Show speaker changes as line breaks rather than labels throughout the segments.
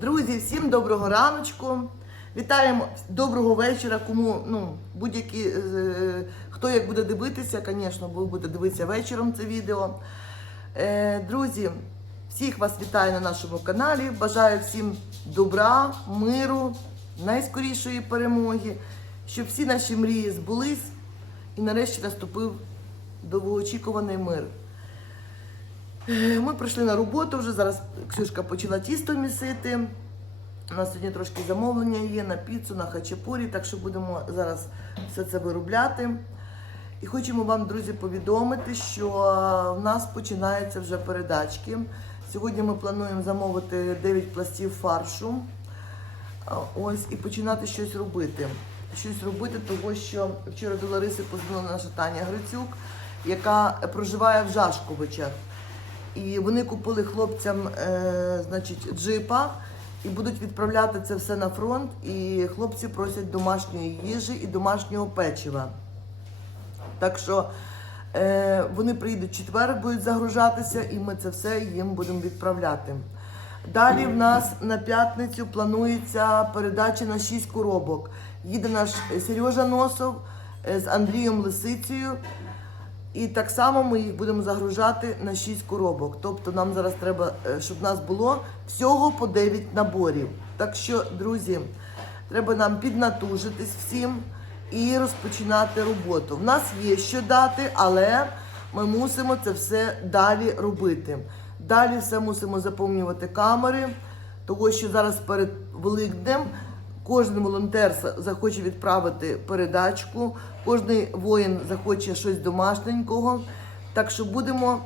Друзі, всім доброго раночку. Вітаємо доброго вечора. Кому ну будь-які е, хто як буде дивитися, звісно, ви будете дивитися вечором це відео. Е, друзі, всіх вас вітаю на нашому каналі. Бажаю всім добра, миру, найскорішої перемоги, щоб всі наші мрії збулись і нарешті наступив довгоочікуваний мир. Е, Ми прийшли на роботу вже. Зараз Ксюшка почала тісто місити. У нас сьогодні трошки замовлення є на піцу, на хачапурі, так що будемо зараз все це виробляти. І хочемо вам, друзі, повідомити, що в нас починаються вже передачки. Сьогодні ми плануємо замовити 9 пластів фаршу. Ось і починати щось робити. Щось робити, того що вчора до Лариси позвонила наша Таня Грицюк, яка проживає в Жашковичах. І вони купили хлопцям е, значить, джипа і будуть відправляти це все на фронт. І хлопці просять домашньої їжі і домашнього печива. Так що е, вони приїдуть четвер, будуть загружатися, і ми це все їм будемо відправляти. Далі в нас на п'ятницю планується передача на 6 коробок. Їде наш Сережа Носов е, з Андрієм Лисицею. І так само ми їх будемо загружати на 6 коробок. Тобто нам зараз треба, е, щоб нас було всього по 9 наборів. Так що, друзі, треба нам піднатужитись всім і розпочинати роботу. В нас є що дати, але ми мусимо це все далі робити. Далі все мусимо заповнювати камери, тому що зараз перед Великднем Кожен волонтер захоче відправити передачку, кожен воїн захоче щось домашненького. Так що будемо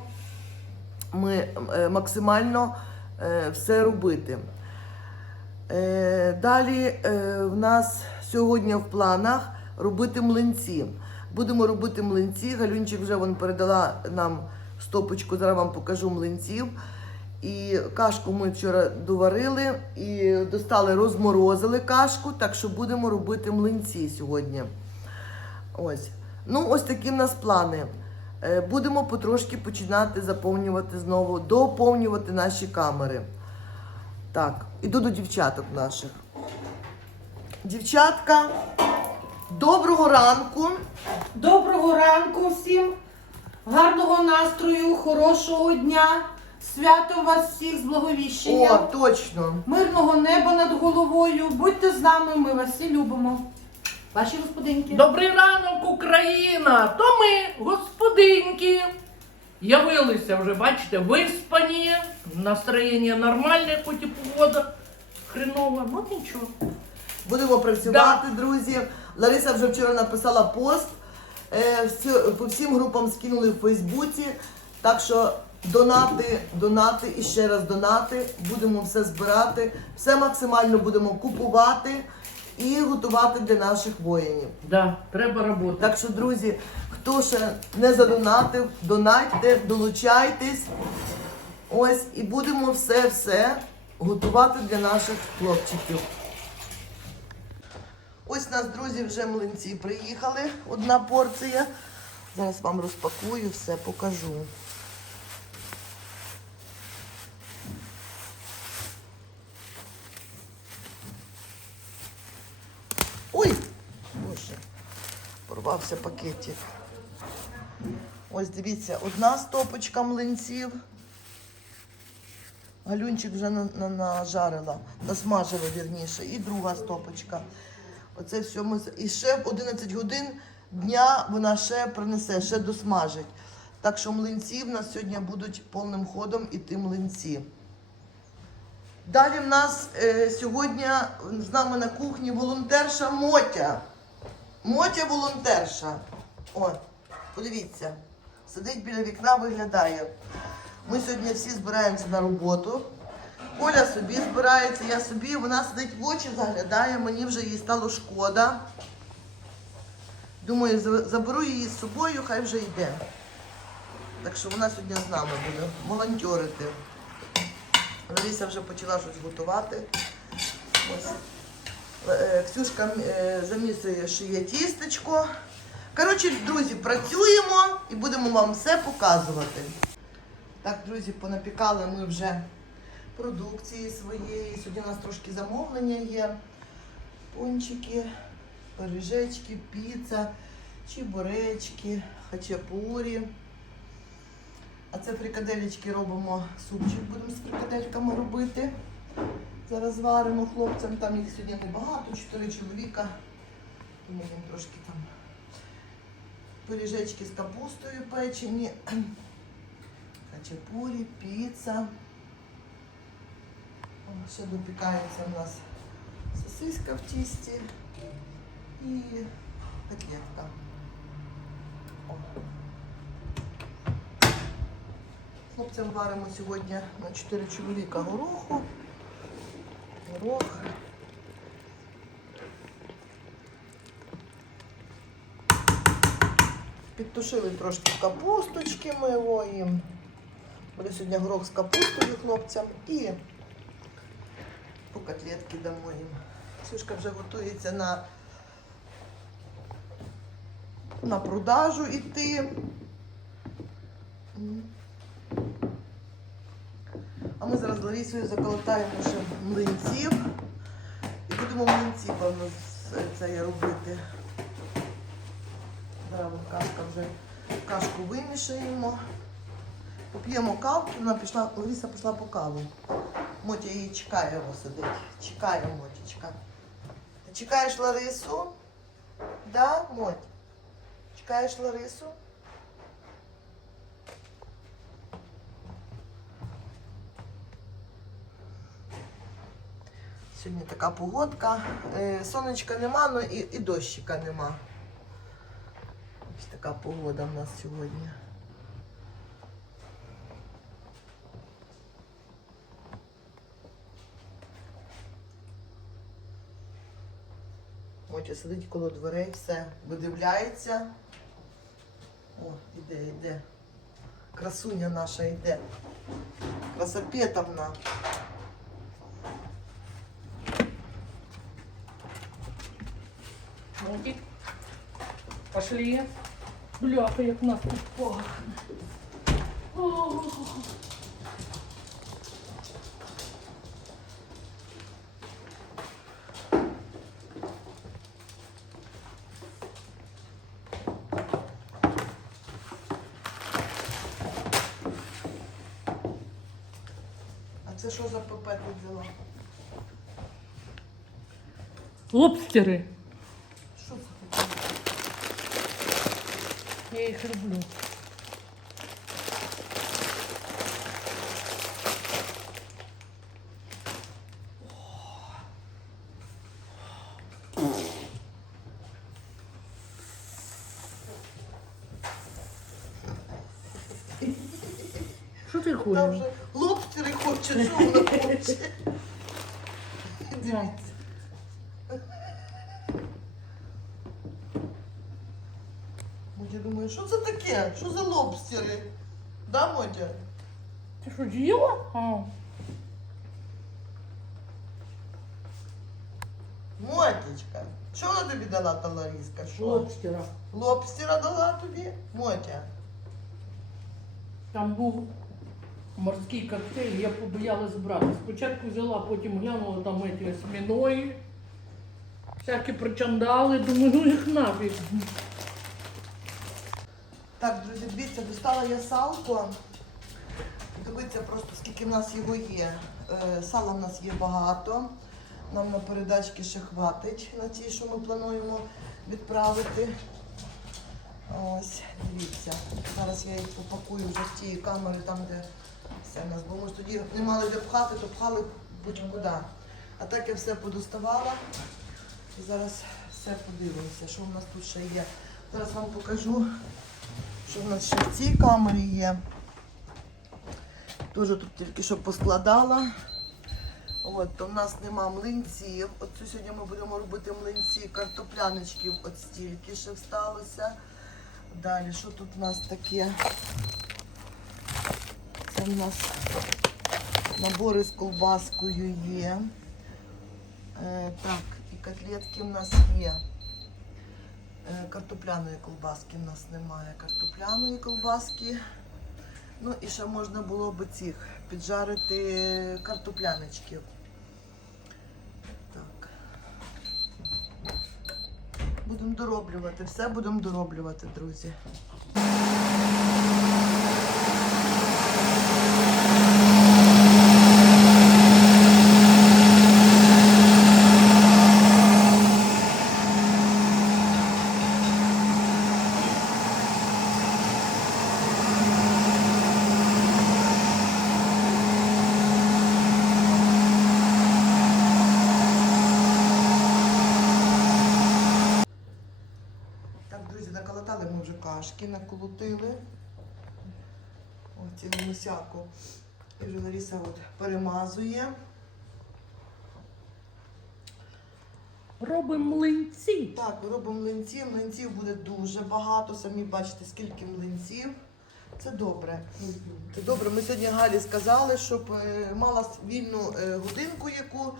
ми е, максимально е, все робити. Е, Далі в нас сьогодні в планах робити млинці. Будемо робити млинці. Галюнчик вже вон передала нам стопочку, зараз вам покажу млинців. І кашку ми вчора доварили і достали, розморозили кашку, так що будемо робити млинці сьогодні. Ось. Ну, ось такі в нас плани. Е, Будемо потрошки починати заповнювати знову, доповнювати наші камери. Так, іду до дівчаток наших. Дівчатка, доброго ранку.
Доброго ранку всім, гарного настрою, хорошого дня, святом вас всіх з
благовіщення.
О,
точно.
мирного неба над головою. Будьте з нами, ми вас всі любимо. Ваші господинки.
Добрий ранок, Україна! То ми, господинки, явилися вже, бачите, виспані, настроєння нормальне, хоч і погода хренова, ну нічого.
Будемо працювати, друзі. Лариса вже вчора написала пост. Е, всі- по всім групам скинули в Фейсбуці. Так що донати, донати і ще раз донати. Будемо все збирати, все максимально будемо купувати і готувати для наших воїнів.
Да, треба роботи.
Так що, друзі, хто ще не задонатив, донатьте, долучайтесь. Ось і будемо все-все готувати для наших хлопчиків. Ось нас, друзі, вже млинці приїхали. Одна порція. Зараз вам розпакую, все покажу. Ой! Боже, порвався пакетик. Ось дивіться, одна стопочка млинців. Галюнчик вже на, на, нажарила, насмажила вірніше. І друга стопочка. Оце все ми. І ще в 11 годин дня вона ще принесе, ще досмажить. Так що млинці в нас сьогодні будуть повним ходом іти млинці. Далі в нас е, сьогодні з нами на кухні волонтерша Мотя. Мотя волонтерша. О, подивіться. Сидить біля вікна, виглядає. Ми сьогодні всі збираємося на роботу. Коля собі збирається, я собі, вона сидить в очі, заглядає, мені вже їй стало шкода. Думаю, заберу її з собою, хай вже йде. Так що вона сьогодні з нами буде волонтерити. Лариса вже почала щось готувати. Е, Ксюшка е, замісує, шиє тістечко. Коротше, друзі, працюємо і будемо вам все показувати. Так, друзі, понапікали ми вже продукції своєї. Сьогодні у нас трошки замовлення є. Пончики, пиріжечки, піца, чебуречки, хачапурі. А це фрикаделечки робимо, супчик будемо з фрикадельками робити. Зараз варимо хлопцям, там їх сьогодні небагато, чотири чоловіка. Тому їм трошки там пиріжечки з капустою печені, хачапурі, піца. О, ще допікається у нас сосиска в тісті і котлетка. О. Хлопцям варимо сьогодні на 4 чоловіка гороху. Горох. Підтушили трошки капусточки ми. Буде сьогодні горох з капустою хлопцям і по котлетки дамо їм. Сюшка вже готується на, на продажу йти. А ми зараз з Ларісою заколотаємо ще млинців. І будемо млинці, певно, це робити. Зараз кашка вже кашку вимішаємо. Поп'ємо каву, вона пішла, Лариса пішла по каву. Мотя її чекає, його сидить. Чекає Мотічка. Ти чекаєш Ларису? Да, Моть? Чекаєш Ларису? Сьогодні така погодка. Е, Сонечка нема, ну і, і дощика нема. Ось така погода в нас сьогодні. Мотя сидить коло дверей, все, видивляється. О, іде, іде. Красуня наша йде. Красопетовна.
Мотик. Пошли. Бляха, як нас тут пахне.
А це що за пипет ти взяла?
Лобстери.
Що це таке?
Я їх люблю. Що ти
Там вже лобстери хоче, що вона хоче. Дивіться. Що це таке? Що за лобстери? Да, Мотя?
Ти що, з'їла? А.
Мотечка, що вона тобі дала та Ларіска? Що?
Лобстера.
Лобстера дала тобі? Мотя.
Там був морський коктейль, я побоялась брати. Спочатку взяла, потім глянула там ці осьміної, всякі причандали, думаю, ну їх нафіг.
Так, друзі, дивіться, достала я салко. Дивіться просто, скільки в нас його є. Е, Сала в нас є багато. Нам на передачки ще хватить на ті, що ми плануємо відправити. Ось, дивіться. Зараз я їх попакую вже в ті камери, там, де все в нас. Бо ми ж тоді не мали де пхати, то пхали будь-куди. А так я все подоставала. І зараз все подивимося, що в нас тут ще є. Зараз вам покажу, що в нас ще в цій камері є. Теж тут тільки що поскладала. От, то в нас нема млинців. От сьогодні ми будемо робити млинці, картопляничків от стільки ще всталося. Далі, що тут у нас таке? Це в нас набори з колбаскою є. Е, так, і котлетки в нас є. Е, Картопляної колбаски в нас немає. Картопляної колбаски. Ну і ще можна було б цих піджарити картопляночки. Так. Будемо дороблювати, все будемо дороблювати, друзі. Так, друзі, наколотали ми вже кашки, наколотили. Ось цю мусяку. І от перемазує.
Робимо млинці.
Так, робимо млинці. Млинців буде дуже багато. Самі бачите, скільки млинців. Це добре. Це добре. Ми сьогодні Галі сказали, щоб е, мала вільну е, годинку яку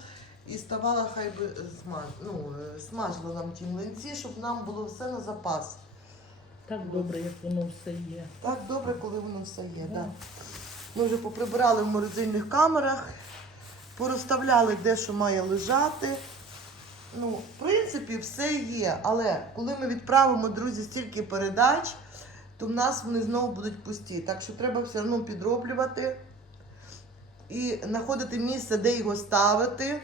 і ставала, хай би зма... ну, е, смажила нам ті млинці, щоб нам було все на запас.
Так добре, як воно все є.
Так добре, коли воно все є.
Да.
Да. Ми вже поприбирали в морозильних камерах, порозставляли де що має лежати. Ну, в принципі, все є. Але коли ми відправимо, друзі, стільки передач, то в нас вони знову будуть пусті. Так що треба все одно підроблювати і знаходити місце, де його ставити.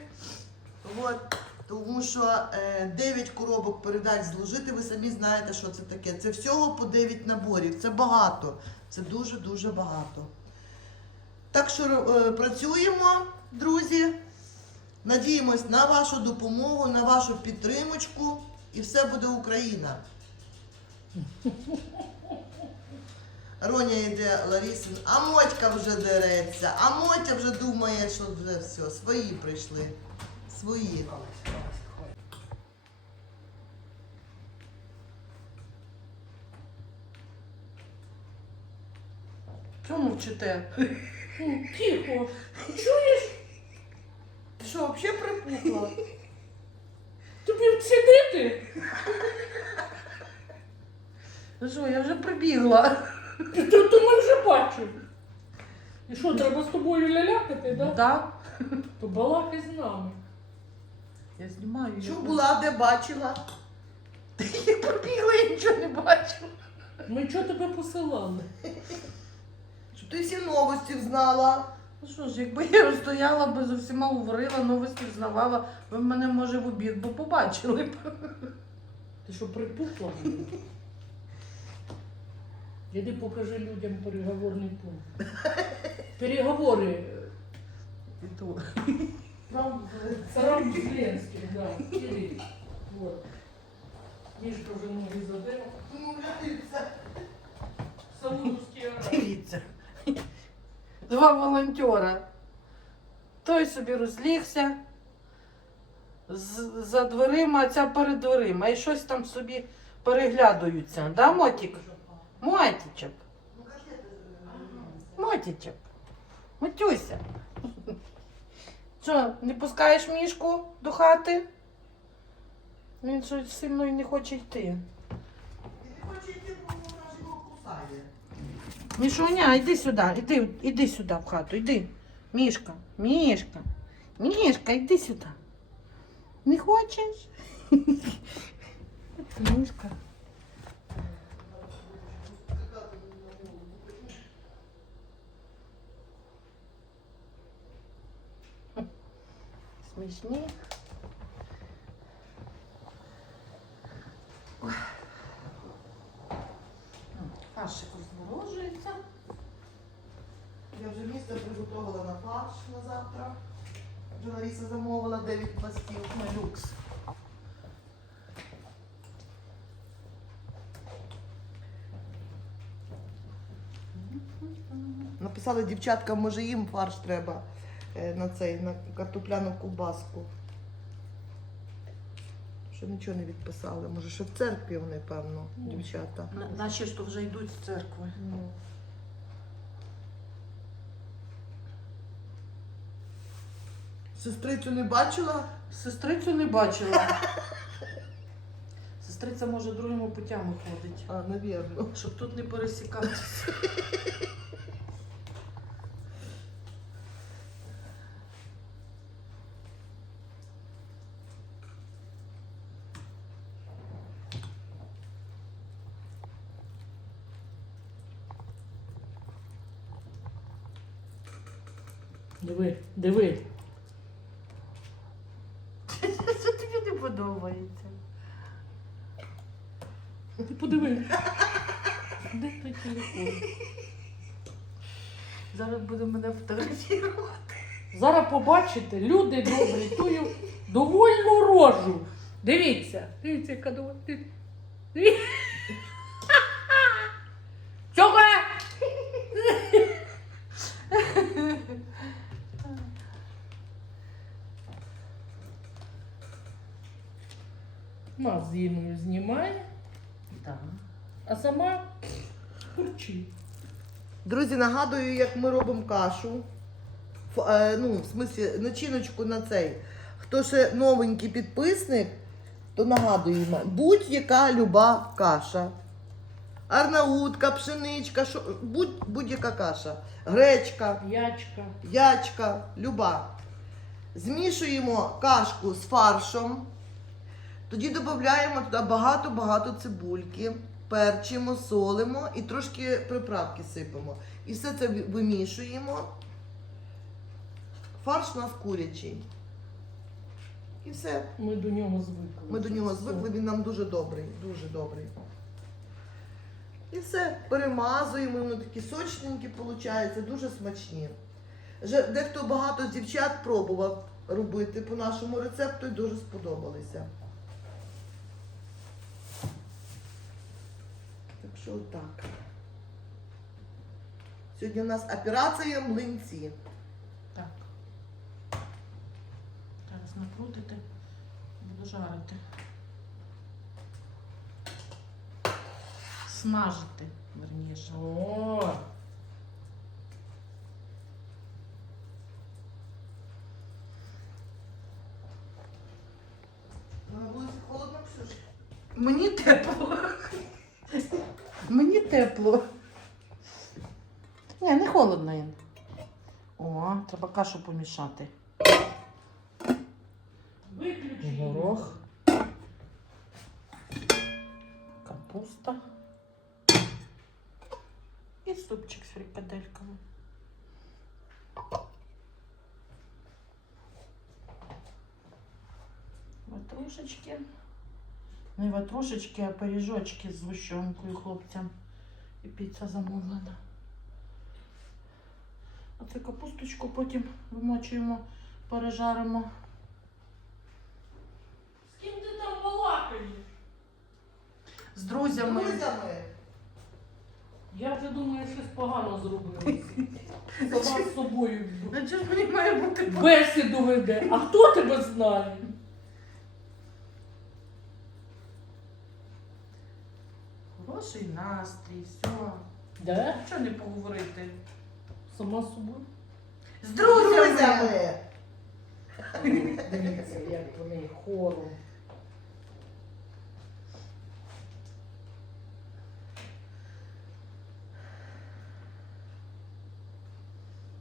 От. Тому що е, 9 коробок передач зложити, ви самі знаєте, що це таке. Це всього по 9 наборів. Це багато. Це дуже-дуже багато. Так що е, працюємо, друзі. Надіємось на вашу допомогу, на вашу підтримочку, і все буде Україна. Роня йде Ларісин, а Мотька вже дереться, а Мотя вже думає, що вже все, свої прийшли. Свої.
Чому вчите?
Тихо. Чуєш?
Ти що, взагалі припухла?
Тобі вцідити?
Ну що, я вже прибігла.
То, то ми вже бачимо. І що, треба з тобою лялякати, да?
Да?
То балакай з нами.
Я знімаю.
Що була, де бачила?
Я пробігла, я нічого не бачу.
Ми чого тебе посилали?
Ти всі новості знала.
Ну що ж, якби я стояла би з усіма говорила, новості взнавала, ви мене, може, в обід би побачили б.
Ти що, припухла? Іди покажи людям переговорний пункт. Переговори.
І то.
Там,
Сарам Зеленський, да. Іди. Вот. Мішка вже ноги задив.
ну, дивіться.
Саудовський Аравія.
Дивіться. Два волонтера. Той собі розлігся за дверима, а ця перед дверима. І щось там собі переглядаються. Да, Мотік? Мотічок. Мотічок. Матюся. Що, не пускаєш мішку до хати? Він щось зі мною не хоче йти.
Ти не хочеш йти, бо вона його кусає.
Мішуня, йди сюди, іди, іди сюди в хату, йди. Мішка, мішка, мішка, йди сюди. Не хочеш? Мішка. Смішні. Ой. Фаршик розморожується.
Я вже місце приготувала на фарш на завтра. Лариса замовила 9 пластів на люкс. Написали дівчатка, може їм фарш треба е, на цей, на картопляну ковбаску. Що нічого не відписали. Може, ще в церкві вони, певно, дівчата.
На- Наші ж то вже йдуть з церкви.
Ну. Сестрицю не бачила?
Сестрицю не бачила. Сестриця може другими путями ходить,
А, навірно.
щоб тут не пересікатися.
Диви, диви.
Що тобі не подобається?
Ти подиви. Де той телефон?
Зараз буде мене фотографувати.
Зараз побачите, люди добрі, тую довольну рожу. Дивіться, дивіться, яка довольна. Дивіться. Чого? Нас знімає,
Так.
а сама курчить.
Друзі, нагадую, як ми робимо кашу. Ф- е, ну, в смислі, начиночку на цей. Хто ще новенький підписник, то нагадуємо, будь-яка люба каша. Арнаутка, пшеничка, шо, будь, будь-яка каша. Гречка,
Ячка.
ячка, люба. Змішуємо кашку з фаршом. Тоді додаємо туди багато-багато цибульки, перчимо, солимо і трошки приправки сипемо. І все це вимішуємо. Фарш у нас курячий. І все.
Ми до нього звикли.
Ми до нього звикли, він нам дуже добрий, дуже добрий. І все, перемазуємо, вони такі сочненькі, виходить, дуже смачні. Дехто багато з дівчат пробував робити по нашому рецепту і дуже сподобалися. Що отак. Сьогодні у нас операція млинці.
Так. Зараз накрутите, буду жарити. Смажити, верніше.
О?
Мені тепло. Мені тепло. Ні, не холодно. Ін. О, треба кашу помішати.
виключи.
Горох. Капуста. І супчик з фрикадельками. Ватрушечки. Не ватрушечки, а пиріжочки з згущенкою хлопцям. І піца замовлена. А це капусточку потім вимочуємо, пережаримо.
З ким ти там балакаєш?
З друзями.
Друзями.
Я вже думаю, щось погано зробила. Сама з собою
чого ж мені має бути
бесіду веде. А хто тебе знає?
Хороший настрій, все.
Де?
Чого не поговорити?
Сама з собою.
З
Друзями.
Дивіться, як вони хором.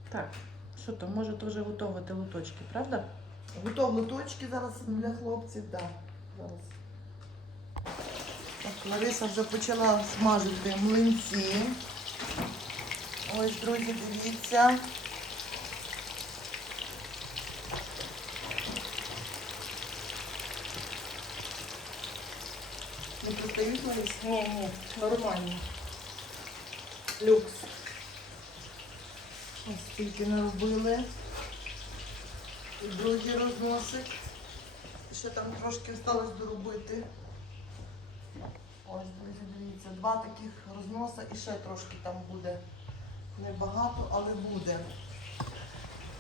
Так, що то, може то вже готувати лоточки, правда?
Готові точки зараз для хлопців, так. Да. Зараз. Лариса вже почала смажити млинці. Ось, друзі, дивіться. Не пристають, Ларис?
Ні, ні, нормально.
Люкс. Ось скільки наробили. І друзі розносить. Ще там трошки осталось доробити. Ось, друзі, дивіться, два таких розноса і ще трошки там буде. Небагато, але буде.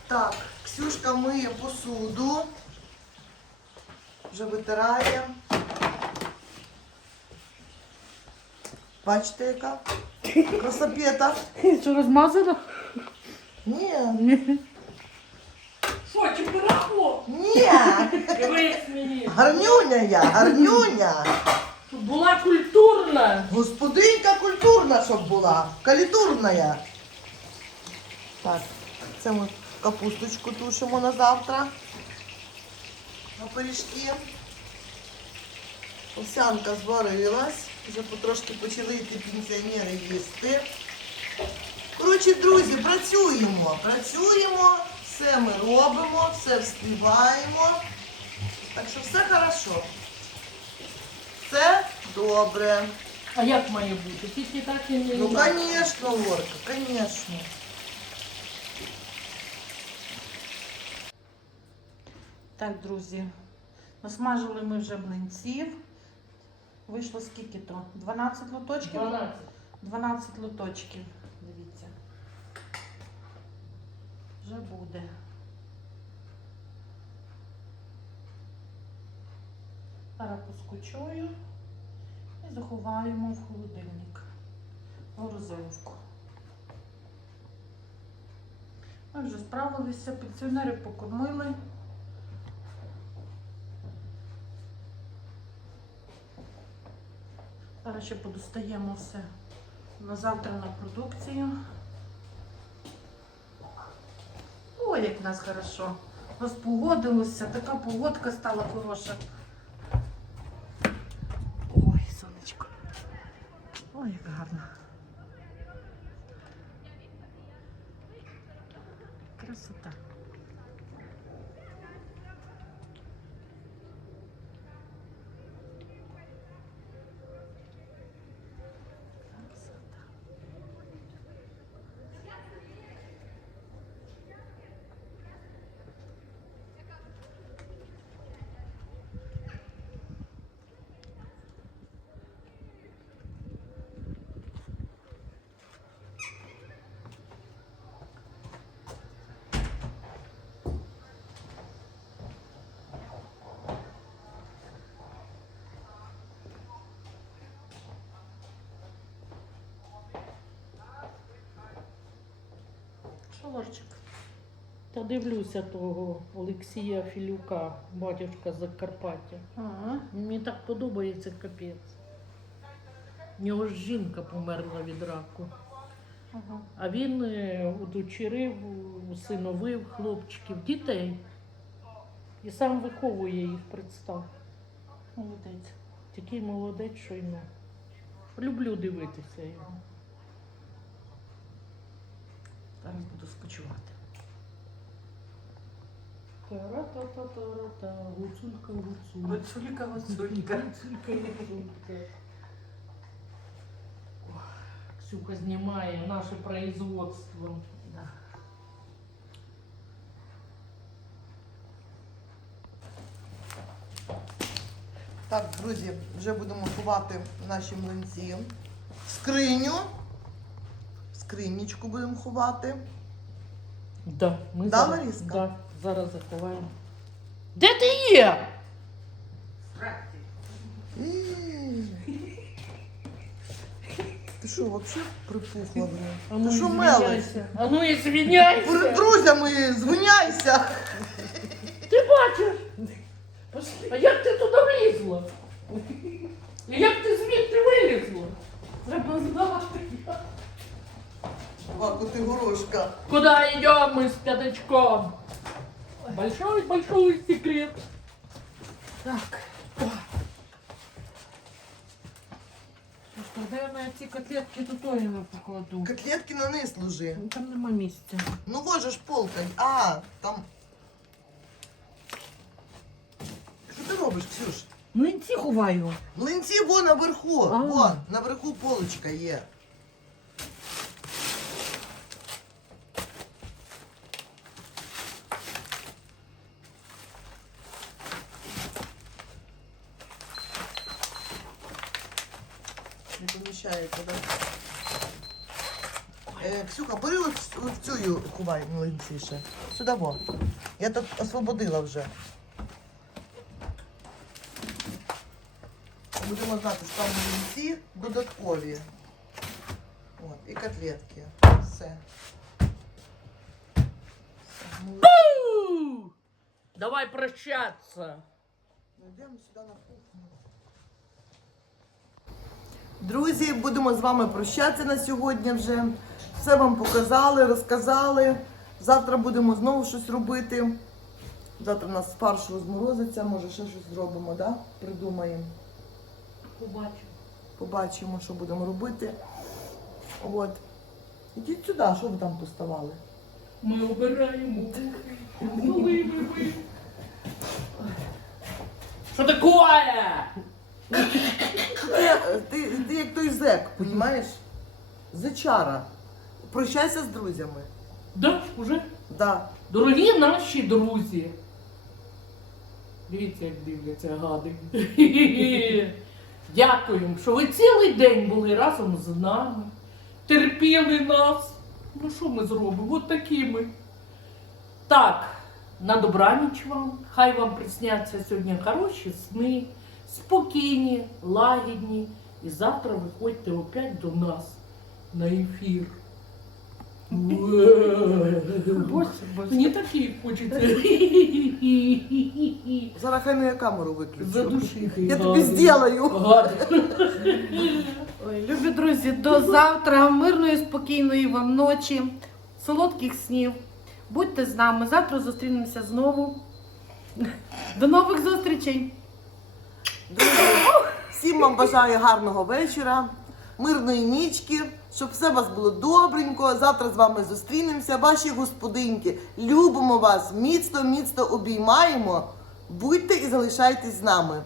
Так, Ксюшка миє посуду. Вже витирає. Бачите, яка? Красопета.
Що розмазано?
Ні.
Що, чи пирахло?
Ні. Гарнюня я, гарнюня.
Щоб була культурна.
Господинка культурна, щоб була. Калітурна. Так, це ми капусточку тушимо на завтра. На пиріжки. Овсянка зварилась. Вже потрошки почали йти пенсіонери їсти. Коротше, друзі, працюємо. Працюємо, Все ми робимо, все вспіваємо. Так що все хорошо. Добре.
А як має бути? Тільки так і не
Ну, конечно, Лорка, конечно.
Так, друзі, насмажили ми вже млинців. Вийшло скільки то? 12 лоточків?
12.
12 лоточків. Дивіться. Вже буде. Зараз поскочую і заховаємо в холодильник. Морозиловку. Ми вже справилися, пенсіонери покормили. Зараз ще подостаємо все на завтра на продукцію. Ой, як в нас хорошо. Розпогодилося, така погодка стала хороша. Ой, сонечко. Ой, як гарно. Що,
Та дивлюся того Олексія Філюка, батюшка з Закарпаття.
Ага.
Мені так подобається капець. У нього ж жінка померла від раку.
Ага.
А він е, удочерив, усиновив хлопчиків, дітей. І сам виховує їх, представ.
Молодець.
Такий молодець, що й ну. Люблю дивитися його.
Зараз буду спочивати.
Та-ра-та-та-та-ра-та, гуцулька, гуцулька.
Гуцулька, гуцулька.
Гуцулька, гуцулька. Ох, Ксюка знімає наше производство.
Да.
Так, друзі, вже будемо ховати наші млинці. В скриню. Скринічку будемо ховати.
Да, ми
Да,
зараз,
Лариска?
да, зараз заховаємо. Де ти є?
М. Ти що, взагалі припухла, блин?
А ну,
Ти що мелиш?
А ну извиняйся.
Перед друзями звиняйся!
Ти бачиш? А як ти туди влізла? І як ти звідти вилізла? Треба знати.
Баку, ти горошка.
Куда идем мы с пятачком? Большой-большой секрет.
Так. Слушай, Тогда я на ці котлетки тут точно покладу.
Котлетки на низ ложи.
Ну, Там нема місця.
Ну вот же ж полка. А, там. Що ти робиш, Ксюш?
Млинці ховаю.
Млинці вон наверху.
А.
Вон, наверху полочка є. Не поміщається, так? Е, Ксюха, бери от в- в цю ховай млинці ще. Сюди во. Я тут освободила вже. Будемо знати, що там млинці додаткові. От, і котлетки. Все. Все, ми
Фу! Давай прощаться.
Йдемо сюди на кухню. Друзі, будемо з вами прощатися на сьогодні вже. Все вам показали, розказали. Завтра будемо знову щось робити. Завтра у нас фарш розморозиться, може ще щось зробимо, да? придумаємо.
Побачу.
Побачимо, що будемо робити. От. Ідіть сюди, що ви там поставали?
Ми обираємо. Що таке?
Ти, ти, ти як той зек, понімаєш? Зачара. Прощайся з друзями.
Да, уже?
Да.
Дорогі наші друзі. Дивіться, як дивляться гади. Дякуємо, що ви цілий день були разом з нами, терпіли нас. Ну що ми зробимо? От такі ми. Так, на добраніч вам. Хай вам присняться сьогодні хороші сни, спокійні, лагідні. І завтра виходьте опять до нас на ефір. Мені такі хочеться.
Зараз хай я камеру виключу.
Задушити.
Я тобі зроблю.
Ой, любі друзі, до завтра. Мирної, спокійної вам ночі, солодких снів. Будьте з нами. Завтра зустрінемося знову. До нових зустрічей!
Друзі, всім вам бажаю гарного вечора, мирної нічки, щоб все у вас було добренько. Завтра з вами зустрінемося. Ваші господинки, любимо вас, міцно, міцно обіймаємо. Будьте і залишайтесь з нами.